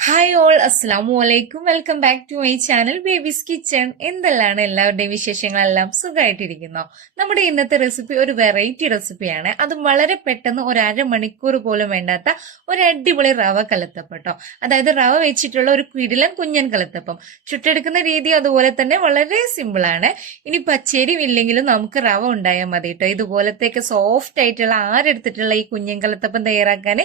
Hi all അസ്സാമു അലൈക്കും welcome back to my channel babies kitchen എന്തെല്ലാണ് എല്ലാവരുടെയും വിശേഷങ്ങളെല്ലാം സുഖമായിട്ടിരിക്കുന്നോ? നമ്മുടെ ഇന്നത്തെ റെസിപ്പി ഒരു വെറൈറ്റി റെസിപ്പിയാണ് അത് വളരെ പെട്ടെന്ന് ഒരു അരമണിക്കൂർ പോലും വേണ്ടാത്ത ഒരു അടിപൊളി റവ കലത്തപ്പട്ടോ അതായത് റവ വെച്ചിട്ടുള്ള ഒരു കിടിലൻ കുഞ്ഞൻ കലത്തപ്പം. ചുട്ടെടുക്കുന്ന രീതി അതുപോലെ തന്നെ വളരെ സിമ്പിൾ ആണ്. ഇനി പച്ചേരിയും ഇല്ലെങ്കിലും നമുക്ക് റവ ഉണ്ടായാൽ മതി കേട്ടോ ഇതുപോലത്തെയൊക്കെ സോഫ്റ്റ് ആയിട്ടുള്ള ആരെടുത്തിട്ടുള്ള ഈ കുഞ്ഞൻ കലത്തപ്പം തയ്യാറാക്കാൻ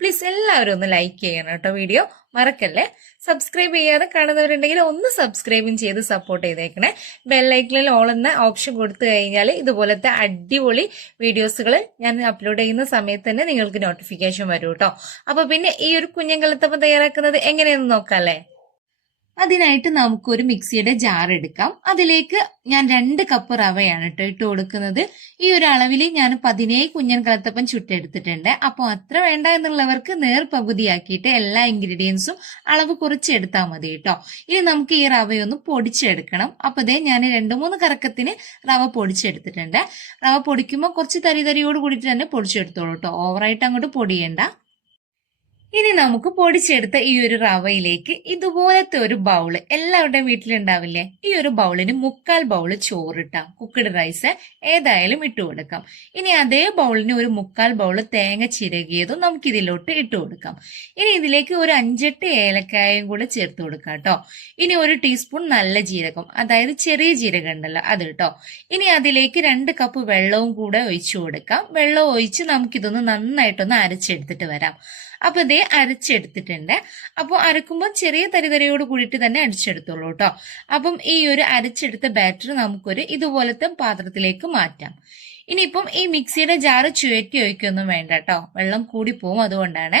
പ്ലീസ് എല്ലാവരും ഒന്ന് ലൈക്ക് ചെയ്യണം കേട്ടോ വീഡിയോ മറക്കല്ലേ? സബ്സ്ക്രൈബ് ചെയ്യാതെ കാണുന്നവരുണ്ടെങ്കിൽ ഒന്ന് സബ്സ്ക്രൈബും ചെയ്ത് സപ്പോർട്ട് ചെയ്തേക്കണേ. ബെല്ലൈക്കണിൽ ഓൾ എന്ന ഓപ്ഷൻ കൊടുത്തു കഴിഞ്ഞാൽ ഇതുപോലത്തെ അടിപൊളി വീഡിയോസുകൾ ഞാൻ അപ്ലോഡ് ചെയ്യുന്ന സമയത്ത് തന്നെ നിങ്ങൾക്ക് നോട്ടിഫിക്കേഷൻ വരും കേട്ടോ അപ്പൊ പിന്നെ ഈ ഒരു കുഞ്ഞങ്കലത്തപ്പം തയ്യാറാക്കുന്നത് എങ്ങനെയെന്ന് നോക്കാല്ലേ? അതിനായിട്ട് നമുക്കൊരു മിക്സിയുടെ ജാർ എടുക്കാം. അതിലേക്ക് ഞാൻ രണ്ട് കപ്പ് റവയാണ് കേട്ടോ ഇട്ട് കൊടുക്കുന്നത്. ഈ ഒരു അളവിൽ ഞാൻ പതിനേഴ് കുഞ്ഞൻ കലത്തപ്പം ചുട്ടെടുത്തിട്ടുണ്ട്. അപ്പോൾ അത്ര വേണ്ട എന്നുള്ളവർക്ക് നേർ പകുതിയാക്കിയിട്ട് എല്ലാ ഇൻഗ്രീഡിയൻസും അളവ് കുറച്ചെടുത്താൽ മതി കേട്ടോ ഇനി നമുക്ക് ഈ റവയൊന്ന് പൊടിച്ചെടുക്കണം. അപ്പോൾ ഇതേ ഞാൻ രണ്ട് മൂന്ന് കറക്കത്തിന് റവ പൊടിച്ചെടുത്തിട്ടുണ്ട്. റവ പൊടിക്കുമ്പോൾ കുറച്ച് തരി തരിയോട് കൂടിയിട്ട് തന്നെ പൊടിച്ചെടുത്തോളൂ കേട്ടോ ഓവറായിട്ട് അങ്ങോട്ട് പൊടിയണ്ട. ഇനി നമുക്ക് പൊടിച്ചെടുത്ത ഈ ഒരു റവയിലേക്ക് ഇതുപോലത്തെ ഒരു ബൗൾ എല്ലാവരുടെയും വീട്ടിലുണ്ടാവില്ലേ? ഈ ഒരു ബൗളിന് മുക്കാൽ ബൗൾ ചോറിട്ടാം കുക്കഡ് റൈസ് ഏതായാലും ഇട്ട് കൊടുക്കാം. ഇനി അതേ ബൗളിന് ഒരു മുക്കാൽ ബൗൾ തേങ്ങ ചിരകിയതും നമുക്ക് ഇതിലോട്ട് ഇട്ട് കൊടുക്കാം. ഇനി ഇതിലേക്ക് ഒരു അഞ്ചെട്ട് ഏലക്കായും കൂടെ ചേർത്ത് കൊടുക്കാം കേട്ടോ. ഇനി ഒരു ടീസ്പൂൺ നല്ല ജീരകം അതായത് ചെറിയ ജീരകം ഉണ്ടല്ലോ അത് കേട്ടോ. ഇനി അതിലേക്ക് രണ്ട് കപ്പ് വെള്ളവും കൂടെ ഒഴിച്ചു കൊടുക്കാം. വെള്ളം ഒഴിച്ച് നമുക്കിതൊന്ന് നന്നായിട്ടൊന്ന് അരച്ചെടുത്തിട്ട് വരാം. അപ്പൊ ഇതേ അരച്ചെടുത്തിട്ടുണ്ട്. അപ്പോൾ അരക്കുമ്പോൾ ചെറിയ തരിതരയോട് കൂടിയിട്ട് തന്നെ അടിച്ചെടുത്തോളൂ കേട്ടോ. അപ്പം ഈ ഒരു അരച്ചെടുത്ത ബാറ്റർ നമുക്കൊരു ഇതുപോലത്തെ പാത്രത്തിലേക്ക് മാറ്റാം. ഇനിയിപ്പം ഈ മിക്സിയുടെ ജാറ് ചുഴറ്റി ഒഴിക്കൊന്നും വേണ്ട കേട്ടോ. വെള്ളം കൂടി പോവും അതുകൊണ്ടാണ്.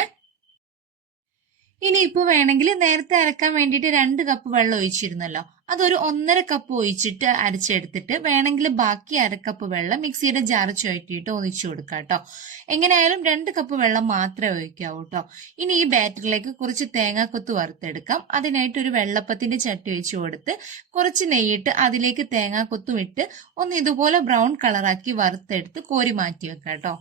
ഇനി വേണമെങ്കിൽ നേരത്തെ അരക്കാൻ വേണ്ടിയിട്ട് രണ്ട് കപ്പ് വെള്ളം ഒഴിച്ചിരുന്നല്ലോ. അതൊരു ഒന്നര കപ്പ് ഒഴിച്ചിട്ട് അരച്ചെടുത്തിട്ട് വേണമെങ്കിൽ ബാക്കി അരക്കപ്പ് വെള്ളം മിക്സിയുടെ ജാറ് ചുഴറ്റിയിട്ട് ഒന്നിച്ചു കൊടുക്കുക കേട്ടോ. എങ്ങനെയായാലും രണ്ട് കപ്പ് വെള്ളം മാത്രമേ ഒഴിക്കാവൂ കേട്ടോ. ഇനി ഈ ബാറ്ററിലേക്ക് കുറച്ച് തേങ്ങാക്കൊത്ത് വറുത്തെടുക്കാം. അതിനായിട്ട് ഒരു വെള്ളപ്പത്തിന്റെ ചട്ടി ഒഴിച്ചു കൊടുത്ത് കുറച്ച് നെയ്യിട്ട് അതിലേക്ക് തേങ്ങാക്കൊത്തും ഇട്ട് ഒന്ന് ഇതുപോലെ ബ്രൗൺ കളറാക്കി വറുത്തെടുത്ത് കോരി മാറ്റി വെക്കാം കേട്ടോ.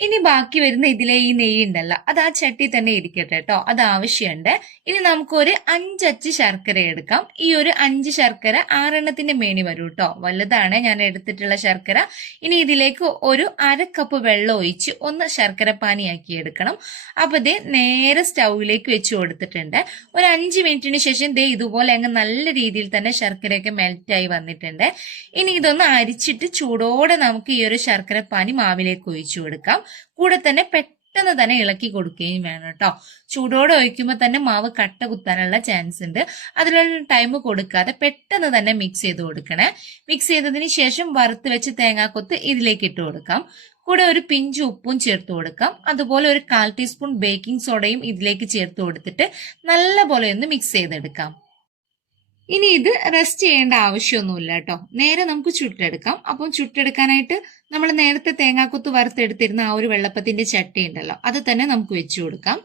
ഇനി ബാക്കി വരുന്ന ഇതിലെ ഈ നെയ്യ് ഉണ്ടല്ലോ അത് ആ ചട്ടി തന്നെ ഇരിക്കട്ടെ കേട്ടോ അത് ആവശ്യമുണ്ട് ഇനി നമുക്കൊരു അഞ്ചച്ച് ശർക്കര എടുക്കാം. ഈ ഒരു അഞ്ച് ശർക്കര ആറെണ്ണത്തിന്റെ മേണി വരും കേട്ടോ വലുതാണ് ഞാൻ എടുത്തിട്ടുള്ള ശർക്കര. ഇനി ഇതിലേക്ക് ഒരു അര കപ്പ് വെള്ളം ഒഴിച്ച് ഒന്ന് ശർക്കര പാനിയാക്കി എടുക്കണം. അപ്പൊ ഇത് നേരെ സ്റ്റൗവിലേക്ക് വെച്ച് കൊടുത്തിട്ടുണ്ട്. ഒരു അഞ്ച് മിനിറ്റിന് ശേഷം ദേ ഇതുപോലെ അങ്ങ് നല്ല രീതിയിൽ തന്നെ ശർക്കരയൊക്കെ മെൽറ്റായി വന്നിട്ടുണ്ട്. ഇനി ഇതൊന്ന് അരിച്ചിട്ട് ചൂടോടെ നമുക്ക് ഈ ഒരു ശർക്കര പാനി മാവിലേക്ക് ഒഴിച്ചു കൊടുക്കാം. കൂടെ തന്നെ പെട്ടെന്ന് തന്നെ ഇളക്കി കൊടുക്കുകയും വേണം കേട്ടോ. ചൂടോടെ ഒഴിക്കുമ്പോൾ തന്നെ മാവ് കട്ട കുത്താനുള്ള ചാൻസ് ഉണ്ട്. അതിലുള്ള ടൈം കൊടുക്കാതെ പെട്ടെന്ന് തന്നെ മിക്സ് ചെയ്ത് കൊടുക്കണേ. മിക്സ് ചെയ്തതിന് ശേഷം വറുത്ത് വെച്ച് തേങ്ങാക്കൊത്ത് ഇതിലേക്ക് ഇട്ട് കൊടുക്കാം. കൂടെ ഒരു പിഞ്ച് ഉപ്പും ചേർത്ത് കൊടുക്കാം. അതുപോലെ ഒരു കാൽ ടീസ്പൂൺ ബേക്കിംഗ് സോഡയും ഇതിലേക്ക് ചേർത്ത് കൊടുത്തിട്ട് നല്ലപോലെ ഒന്ന് മിക്സ് ചെയ്തെടുക്കാം. ഇനി ഇത് റെസ്റ്റ് ചെയ്യേണ്ട ആവശ്യമൊന്നുമില്ല കേട്ടോ. നേരെ നമുക്ക് ചുട്ടെടുക്കാം. അപ്പം ചുട്ടെടുക്കാനായിട്ട് നമ്മൾ നേരത്തെ തേങ്ങാക്കൊത്ത് വറുത്തെടുത്തിരുന്ന ആ ഒരു വെള്ളപ്പത്തിന്റെ ചട്ടി ഉണ്ടല്ലോ. അത് തന്നെ നമുക്ക് വെച്ചു കൊടുക്കാം.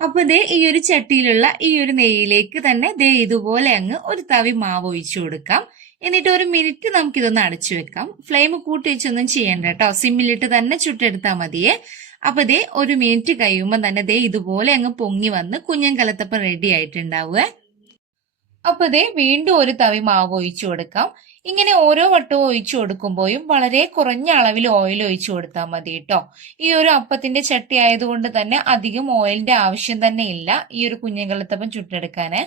അപ്പൊ ദേ ഈ ഒരു ചട്ടിയിലുള്ള ഈ ഒരു നെയ്യിലേക്ക് തന്നെ ദേ ഇതുപോലെ അങ്ങ് ഒരു തവി മാവ് ഒഴിച്ചു കൊടുക്കാം. എന്നിട്ട് ഒരു മിനിറ്റ് നമുക്ക് ഇതൊന്ന് അടച്ചു വെക്കാം. ഫ്ലെയിം കൂട്ടി വെച്ചൊന്നും ചെയ്യണ്ട കേട്ടോ. സിമ്മിലിട്ട് തന്നെ ചുട്ടെടുത്താൽ മതിയേ. അപ്പൊ ദേ ഒരു മിനിറ്റ് കഴിയുമ്പോൾ തന്നെ ദേ ഇതുപോലെ അങ്ങ് പൊങ്ങി വന്ന് കുഞ്ഞൻ കലത്തപ്പം റെഡി ആയിട്ടുണ്ടാവുക അപ്പൊ ഇതേ വീണ്ടും ഒരു തവി മാവ് ഒഴിച്ചു കൊടുക്കാം. ഇങ്ങനെ ഓരോ വട്ടവും ഒഴിച്ചു കൊടുക്കുമ്പോഴും വളരെ കുറഞ്ഞ അളവിൽ ഓയിൽ ഒഴിച്ചു കൊടുത്താൽ മതി കേട്ടോ. ഈ ഒരു അപ്പത്തിന്റെ ചട്ടി ആയതുകൊണ്ട് തന്നെ അധികം ഓയിലിന്റെ ആവശ്യം തന്നെ ഇല്ല ഈ ഒരു കുഞ്ഞൻ കലത്തപ്പം ചുട്ടെടുക്കാന്.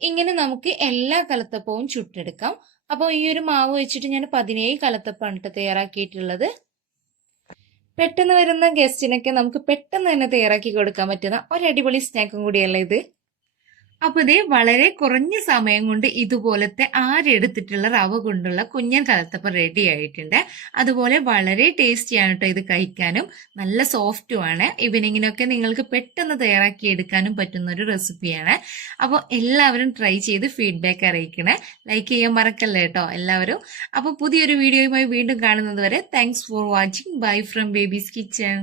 ഇങ്ങനെ നമുക്ക് എല്ലാ കലത്തപ്പവും ചുട്ടെടുക്കാം. അപ്പോൾ ഈ ഒരു മാവ് വെച്ചിട്ട് ഞാൻ പതിനേഴ് കലത്തപ്പാണ് തയ്യാറാക്കിയിട്ടുള്ളത്. പെട്ടെന്ന് വരുന്ന ഗസ്റ്റിനൊക്കെ നമുക്ക് പെട്ടെന്ന് തന്നെ തയ്യാറാക്കി കൊടുക്കാൻ പറ്റുന്ന ഒരു അടിപൊളി സ്നാക്കും കൂടിയല്ല ഇത്. അപ്പൊ ഇതേ വളരെ കുറഞ്ഞ സമയം കൊണ്ട് ഇതുപോലത്തെ ആരെടുത്തിട്ടുള്ള റവ കൊണ്ടുള്ള കുഞ്ഞൻ കലത്തപ്പം റെഡി ആയിട്ടുണ്ട്. അതുപോലെ വളരെ ടേസ്റ്റിയാണ് കേട്ടോ ഇത് കഴിക്കാനും. നല്ല സോഫ്റ്റുമാണ് ഈവനിങ്ങിനൊക്കെ നിങ്ങൾക്ക് പെട്ടെന്ന് തയ്യാറാക്കി എടുക്കാനും പറ്റുന്ന ഒരു റെസിപ്പിയാണ് അപ്പോൾ എല്ലാവരും ട്രൈ ചെയ്ത് ഫീഡ്ബാക്ക് അറിയിക്കണേ. ലൈക്ക് ചെയ്യാൻ മറക്കല്ലേ കേട്ടോ എല്ലാവരും? അപ്പോൾ പുതിയൊരു വീഡിയോയുമായി വീണ്ടും കാണുന്നത് വരെ thanks for watching bye from babies kitchen